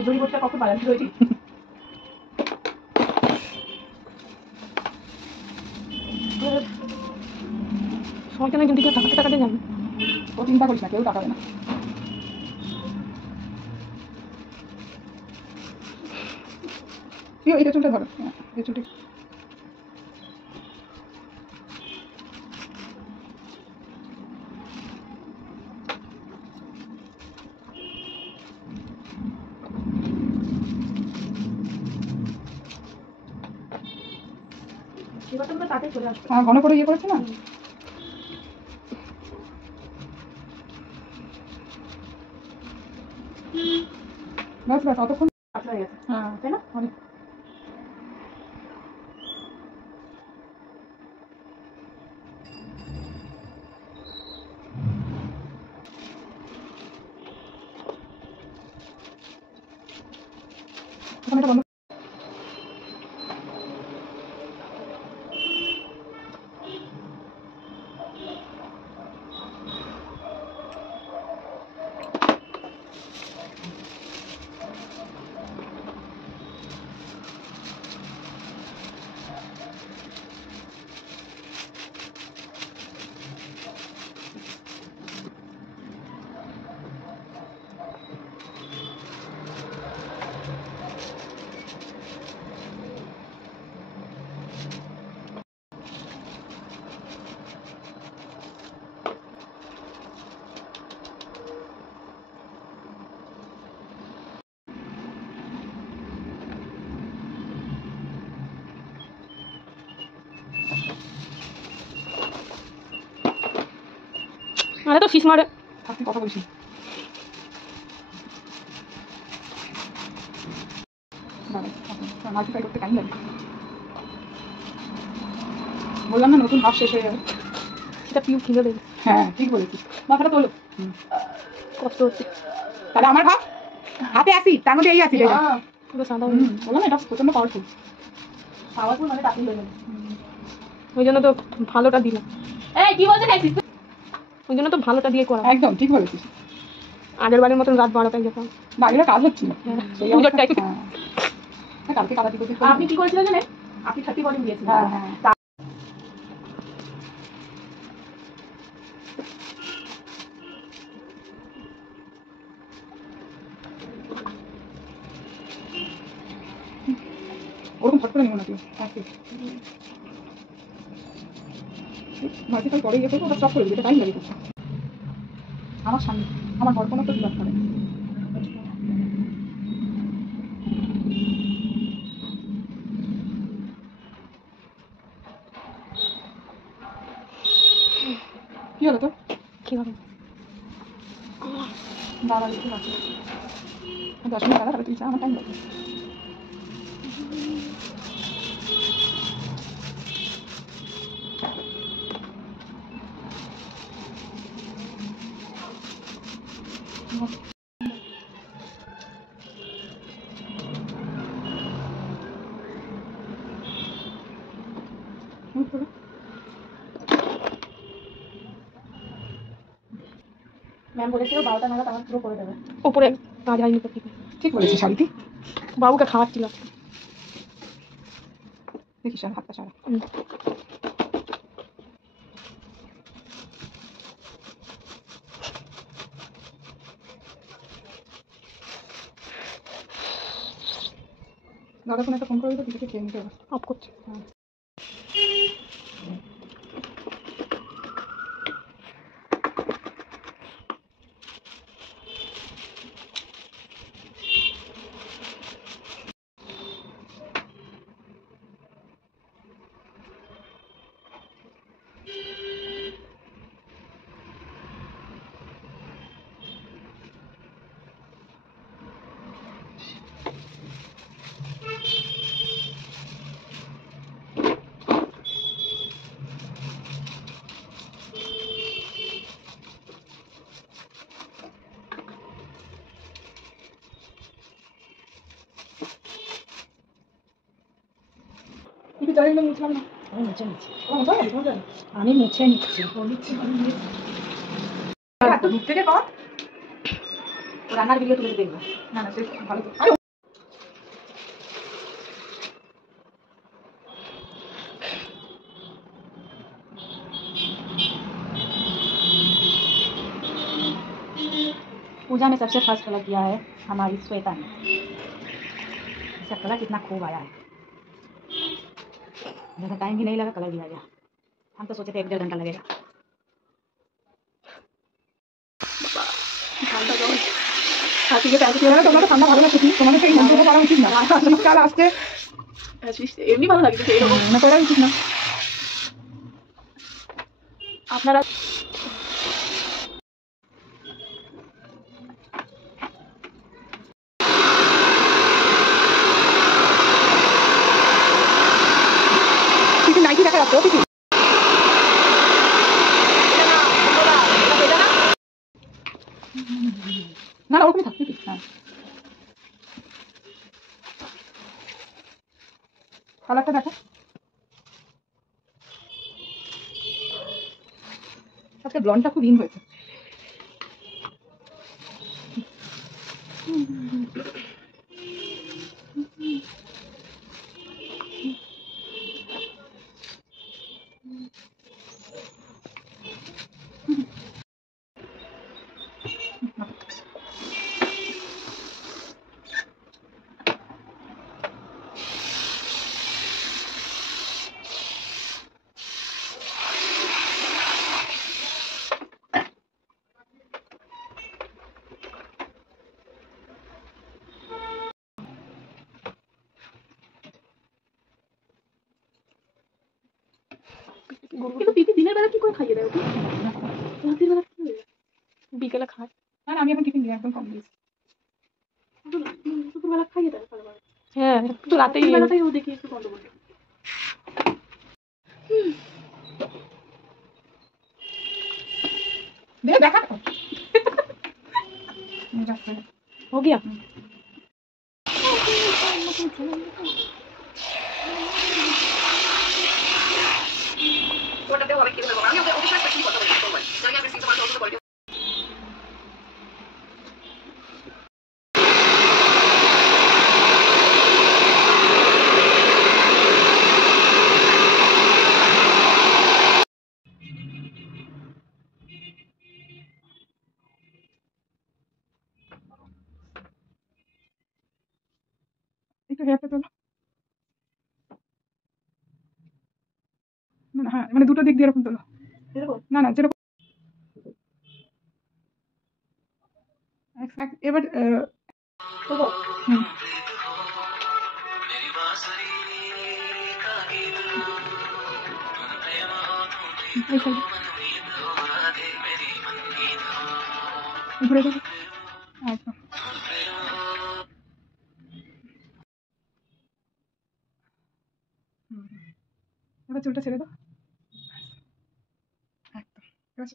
এই জড়িবুটিটা কখন বানাতে তৈরি সবাই কেন কিন্তু টাকাতে যাবে ও চিন্তা করিস না কেউ টাকাবে না তুই এইটা চুলটা ধরো এই চুলটি হ্যাঁ ঘন করে ইয়ে করেছে না ব্যাস ব্যাস অতক্ষণ হয়ে গেছে হ্যাঁ তাই না অনেক ওখানে বন্ধ আরে তো শীষ মারে আপনি কথা বলছি মাল্টিপ্লাই করতে টাইম লাগে বললাম না নতুন হাফ শেষ হয়ে যাবে সেটা পিউ কিনে দেবে হ্যাঁ ঠিক বলেছিস মাথাটা তোলো কষ্ট হচ্ছে তাহলে আমার ভাব হাতে আসি তার মধ্যে এই আসি পুরো সাদা বললাম এটা প্রচন্ড পাওয়ারফুল পাওয়ারফুল মানে তাতেই হয়ে যাবে ওই জন্য তো ভালোটা দিলাম এই কি বলতে চাইছিস ওই জন্য তো ভালোটা দিয়ে করা একদম ঠিক বলেছিস আগের বারের মতন রাত 12টায় যখন বাকিটা কাজ হচ্ছে না পুজোর টাইম কালকে কাদা দিব আপনি কি করেছিলেন জানেন আপনি 30 বডি দিয়েছিলেন হ্যাঁ হ্যাঁ ওরকম ফট করে নিও না তুই মাল্টিপ্লাই করে ইয়ে করবো ওটা স্টপ করে দিবি এটা টাইম লাগে করছে আমার সামনে আমার ঘর কোনো তো বিবাদ করে কি হলো তো কি হবে দাঁড়া দিতে পারছি 10 মিনিট দাঁড়া তাহলে তুই যা আমার টাইম লাগবে ম্যাম বলেছিল 12টা নাগাদ আমার পুরো করে দেবে উপরে কাজ হয়নি তো ঠিক বলেছি শাড়িটি বাবুকে খাওয়াচ্ছিল দেখিস আর হাতটা ছাড়া দাদা ফোন একটা ফোন করে দিতে দিদিকে খেয়ে নিতে হবে অফ করছে তুই চাইলে মুছলাম না আমি মুছে নিচ্ছি আমি মুছে নিচ্ছি নিচ্ছি দূর থেকে কর রান্নার ভিডিও তুলে দেখবে। না না, সে ভালো তো। আরে पूजा में सबसे फर्स्ट कलर किया है हमारी श्वेता ने। इसका कलर कितना खूब आया है, ज़्यादा टाइम भी नहीं लगा, कलर भी आ गया। हम तो सोचे थे 1-1.5 घंटा लगेगा। আজকে প্যান্ট এবারে তোমরা তো ঠান্ডা ভালো লাগছে, তোমাদের তো এই মন্ত্রটা করা উচিত না। শীতকাল আসছে, এমনি ভালো লাগে কিন্তু এরকম না করা উচিত না। আপনারা কিছু নাইটি দেখা যাচ্ছে কিছু না, না ওরকমই থাকবে। হ্যাঁ, কালারটা দেখো। আজকে ব্লন্ডটা খুব ইন হয়েছে। কিন্তু পিপি দিনের বেলা কি করে খাইয়ে দেয় ওকে? রাতের বেলা কি করে? বিকেলে খায়। না না, আমি এখন টিফিন দিই, একদম কম দিয়েছি। দুপুরবেলা খাইয়ে দেয় সকালবেলা। হ্যাঁ, একটু রাতেই বেলাটাই ও দেখি একটু গন্ডগোল। দেখা हो गया একটু হেয়ারটা তোলো। না না, হ্যাঁ মানে দুটো দিক দিয়ে এরকম তোলো। না না, যেরকম এবার হুম। এই সাইডে ঘুরে যাবো একদম। হুম, এবার চুলটা ছেড়ে দাও একদম। এবার